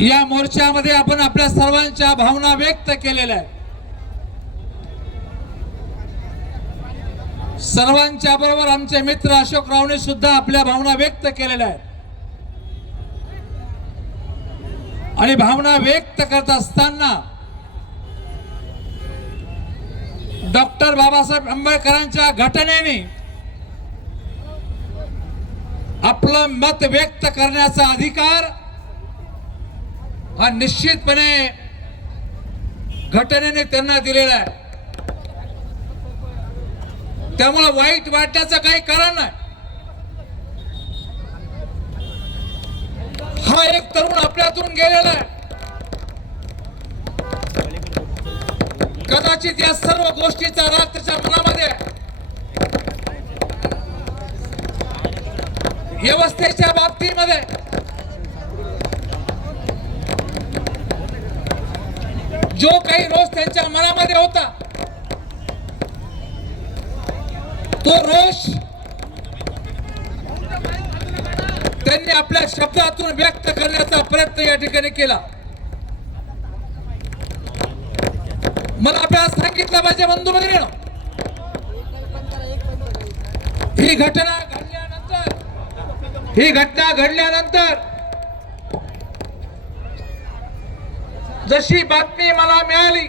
या मोर्चामध्ये आपण आपल्या सर्वांच्या भावना व्यक्त केलेल्या आहेत. सर्वांच्या बरोबर आमचे मित्र अशोक रावणे सुद्धा आपल्या भावना व्यक्त केलेल्या आहेत. आणि भावना व्यक्त करत असताना डॉक्टर बाबासाहेब आंबेडकरांच्या घटनेने आपलं मत व्यक्त करण्याचा अधिकार हा निश्चितपणे घटनेने त्यांना दिलेला आहे. त्यामुळे वाईट वाटण्याचं काही कारण नाही. हा एक तरुण आपल्यातून गेलेला आहे. कदाचित या सर्व गोष्टीचा राग त्याच्या मनामध्ये व्यवस्थेच्या बाबतीमध्ये जो काही रोष त्यांच्या मनामध्ये होता तो रोष त्यांनी आपल्या शब्दातून व्यक्त करण्याचा प्रयत्न या ठिकाणी केला. मला आपल्याला सांगितलं पाहिजे बंधू भगिनीनो ही घटना घडल्यानंतर ही घटना घडल्यानंतर जशी बातमी मला मिळाली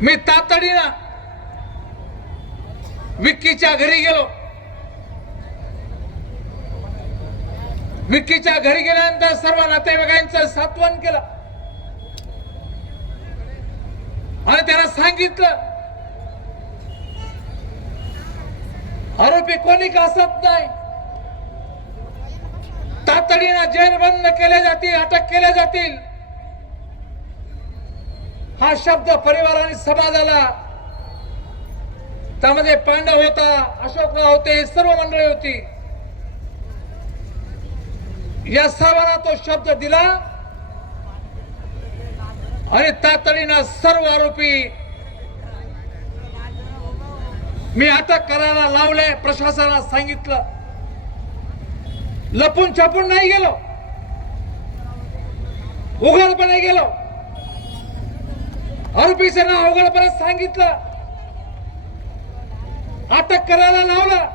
मी तातडीनं विक्कीच्या घरी गेलो. विक्कीच्या घरी गेल्यानंतर सर्व नातेवाईकांचं सात्वन केलं. आणि त्यांना सांगितलं आरोपी कोणी का असत नाही? तातडीनं जेल बंद केले जातील अटक केले जातील. हा शब्द परिवार आणि समाजाला त्यामध्ये पांडव होता अशोकराव होते सर्व मंडळी होती. या सर्वांना तो शब्द दिला आणि तातडीनं सर्व आरोपी मी अटक करायला लावले प्रशासनाला सांगितलं. लपून छपून नाही गेलो. उघडपणे गेलो. आरोपीचं नाव उघडपणे सांगितलं. अटक करायला लावलं.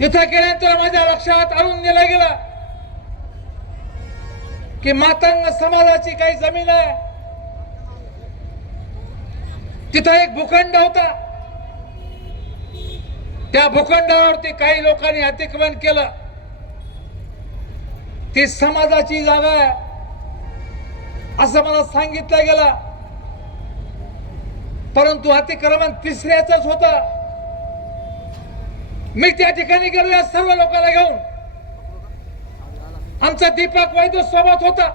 तिथं गेल्यानंतर माझ्या लक्षात आणून दिलं गेलं. की मातंग समाजाची काही जमीन आहे. तिथं एक भूखंड होता. त्या भूखंडावरती काही लोकांनी अतिक्रमण केलं. ती समाजाची जागा आहे. असं मला सांगितलं गेलं. परंतु अतिक्रमण तिसऱ्याच होत. मी त्या ठिकाणी गेलो या सर्व लोकांना घेऊन. आमचा दीपक वैद्य सोबत होता.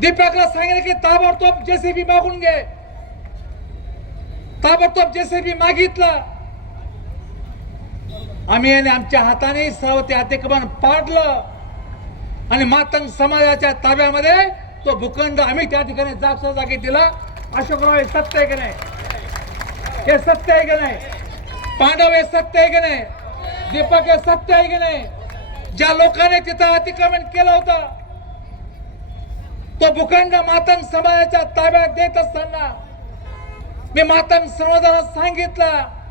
दीपकला सांगितलं की ताबडतोब जेसीबी मागून घे. ताबडतोब जेसीबी मागितला. आम्ही आणि आमच्या हाताने सावते ते अतिक्रमण पाडलं. आणि मातंग समाजाच्या ताब्यामध्ये तो भूखंड आम्ही त्या ठिकाणी जागच्या जागी दिला. अशोकराव हे सत्य आहे की नाही? हे सत्य आहे की नाही? पांडव हे सत्य आहे की नाही? दीपक हे सत्य आहे की नाही? ज्या लोकांनी तिथं अतिक्रमण केलं होतं तो भूखंड मातंग समाजाच्या ताब्यात देत असताना मी मातंग समाजाला सांगितलं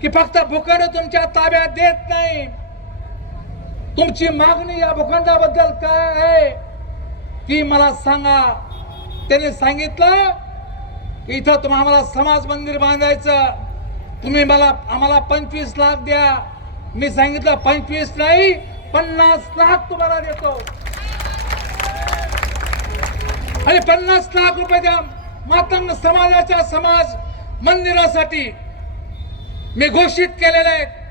की फक्त भूखंड तुमच्या ताब्यात देत नाही. तुमची मागणी या भूखंडाबद्दल काय आहे? ती मला सांगा. त्याने सांगितलं की इथं तुम्ही आम्हाला समाज मंदिर बांधायचं. तुम्ही मला आम्हाला पंचवीस लाख द्या. मी सांगितलं पंचवीस नाही पन्नास लाख तुम्हाला देतो. आणि पन्नास लाख रुपये द्या. मातंग समाजाच्या समाज मंदिरासाठी. मी घोषित केलेले आहेत